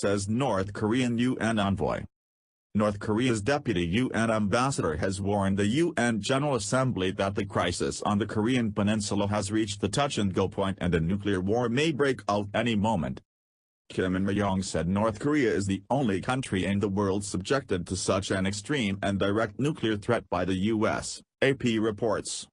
says North Korean UN envoy. North Korea's deputy UN ambassador has warned the UN General Assembly that the crisis on the Korean peninsula has reached the touch-and-go point and a nuclear war may break out any moment. Kim In-ryong said North Korea is the only country in the world subjected to such an extreme and direct nuclear threat by the U.S., AP reports.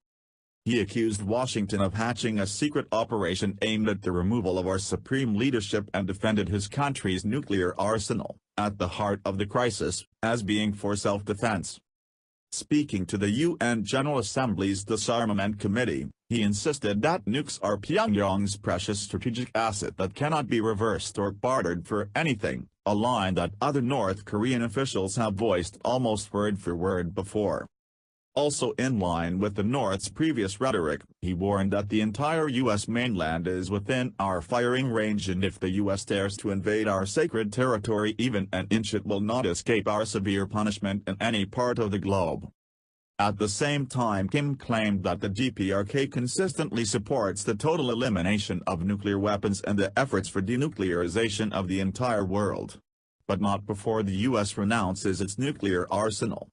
He accused Washington of hatching a secret operation aimed at the removal of our supreme leadership and defended his country's nuclear arsenal, at the heart of the crisis, as being for self-defense. Speaking to the UN General Assembly's Disarmament Committee, he insisted that nukes are Pyongyang's precious strategic asset that cannot be reversed or bartered for anything, a line that other North Korean officials have voiced almost word for word before. Also in line with the North's previous rhetoric, he warned that the entire U.S. mainland is within our firing range and if the U.S. dares to invade our sacred territory even an inch it will not escape our severe punishment in any part of the globe. At the same time Kim claimed that the DPRK consistently supports the total elimination of nuclear weapons and the efforts for denuclearization of the entire world. But not before the U.S. renounces its nuclear arsenal.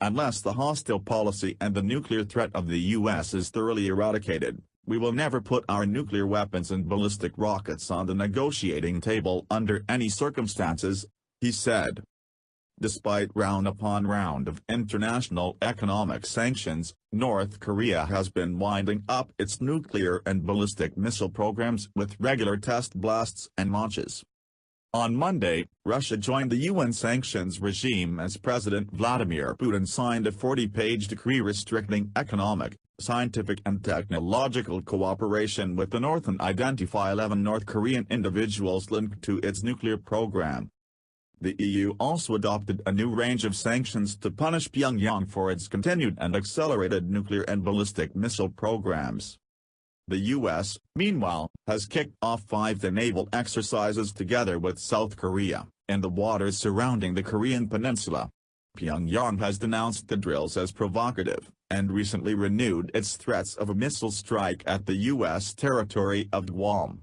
Unless the hostile policy and the nuclear threat of the U.S. is thoroughly eradicated, we will never put our nuclear weapons and ballistic rockets on the negotiating table under any circumstances, he said. Despite round upon round of international economic sanctions, North Korea has been winding up its nuclear and ballistic missile programs with regular test blasts and launches. On Monday, Russia joined the UN sanctions regime as President Vladimir Putin signed a 40-page decree restricting economic, scientific and technological cooperation with the North and identify 11 North Korean individuals linked to its nuclear program. The EU also adopted a new range of sanctions to punish Pyongyang for its continued and accelerated nuclear and ballistic missile programs. The U.S., meanwhile, has kicked off 5 naval exercises together with South Korea, in the waters surrounding the Korean peninsula. Pyongyang has denounced the drills as provocative, and recently renewed its threats of a missile strike at the U.S. territory of Guam.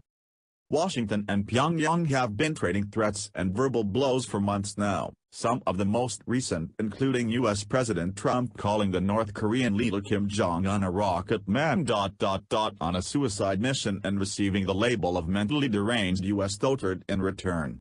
Washington and Pyongyang have been trading threats and verbal blows for months now, some of the most recent including U.S. President Trump calling the North Korean leader Kim Jong-un a rocket man on a suicide mission and receiving the label of mentally deranged U.S. dotard in return.